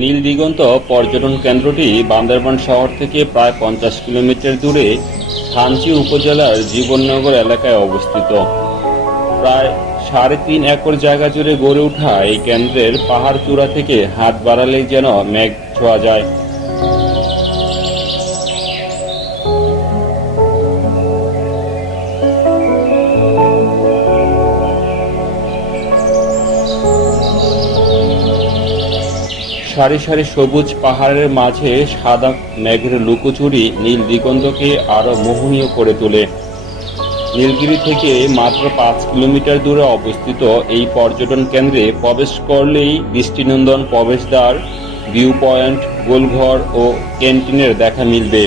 নীল দিগন্ত পর্যটন কেন্দ্রটি বান্দরবান শহর থেকে প্রায় 50 কিলোমিটার দূরে থানচি উপজেলার জীবননগর এলাকায় অবস্থিত। প্রায় 3.5 একর জায়গা জুড়ে গড়ে ওঠা এই কেন্দ্রের পাহাড় চূড়া থেকে হাত বাড়ালেই যেন মেঘ ছোঁয়া যায়। সারি সারি সবুজ পাহাড়ের মাঝে সাদা মেঘের লুকোচুরি নীল দিগন্তকে আরো মোহনীয় করে তোলে। নীলগিরি থেকে মাত্র 5 কিলোমিটার দূরে অবস্থিত এই পর্যটন কেন্দ্রে প্রবেশ করলেই দৃষ্টিনন্দন প্রবেশদ্বার, ভিউ পয়েন্ট, গোলঘর ও ক্যান্টিনের দেখা মিলবে।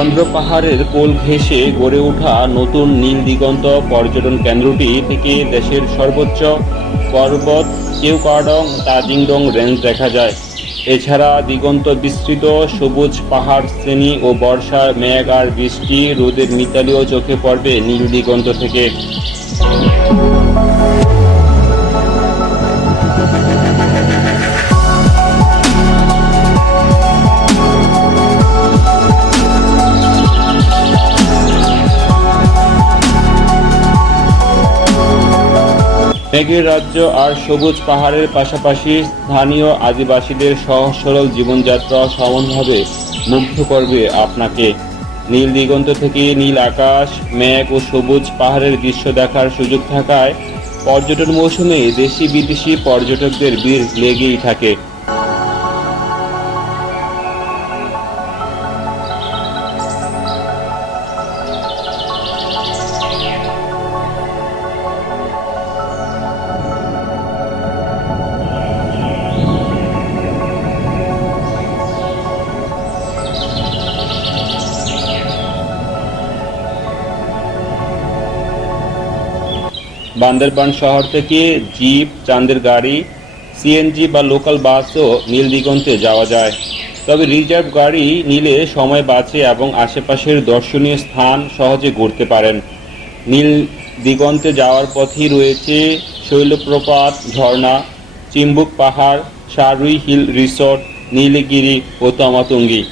চন্দ্র পাহাড়ের কোল ঘেঁষে গড়ে ওঠা নতুন নীল দিগন্ত পর্যটন কেন্দ্রটি থেকে দেশের সর্বোচ্চ পর্বত কেওক্রাডং তাজিংডং রেঞ্জ দেখা যায়। এছাড়া দিগন্ত বিস্তৃত সবুজ পাহাড় শ্রেণী ও বর্ষার মেঘ আর বৃষ্টি রোদের মিতালিও চোখে পড়বে নীল দিগন্ত থেকে। মেঘের রাজ্য আর সবুজ পাহাড়ের পাশাপাশি স্থানীয় আদিবাসীদের সহজ সরল জীবনযাত্রা সমানভাবে মুগ্ধ করবে আপনাকে। নীল দিগন্ত থেকে নীল আকাশ, মেঘ ও সবুজ পাহাড়ের দৃশ্য দেখার সুযোগ থাকায় পর্যটন মৌসুমে দেশি বিদেশি পর্যটকদের ভিড় লেগেই থাকে। বান্দরবান শহর থেকে জিপ, চাঁদের গাড়ি, সিএনজি বা লোকাল বাসও নীল দিগন্তে যাওয়া যায়। তবে রিজার্ভ গাড়ি নিলে সময় বাঁচে এবং আশেপাশের দর্শনীয় স্থান সহজে ঘুরতে পারেন। নীল দিগন্তে যাওয়ার পথেই রয়েছে শৈলপ্রপাত, ঝর্ণা, চিম্বুক পাহাড়, সারুই হিল রিসোর্ট, নীলগিরি ও তমাতঙ্গী।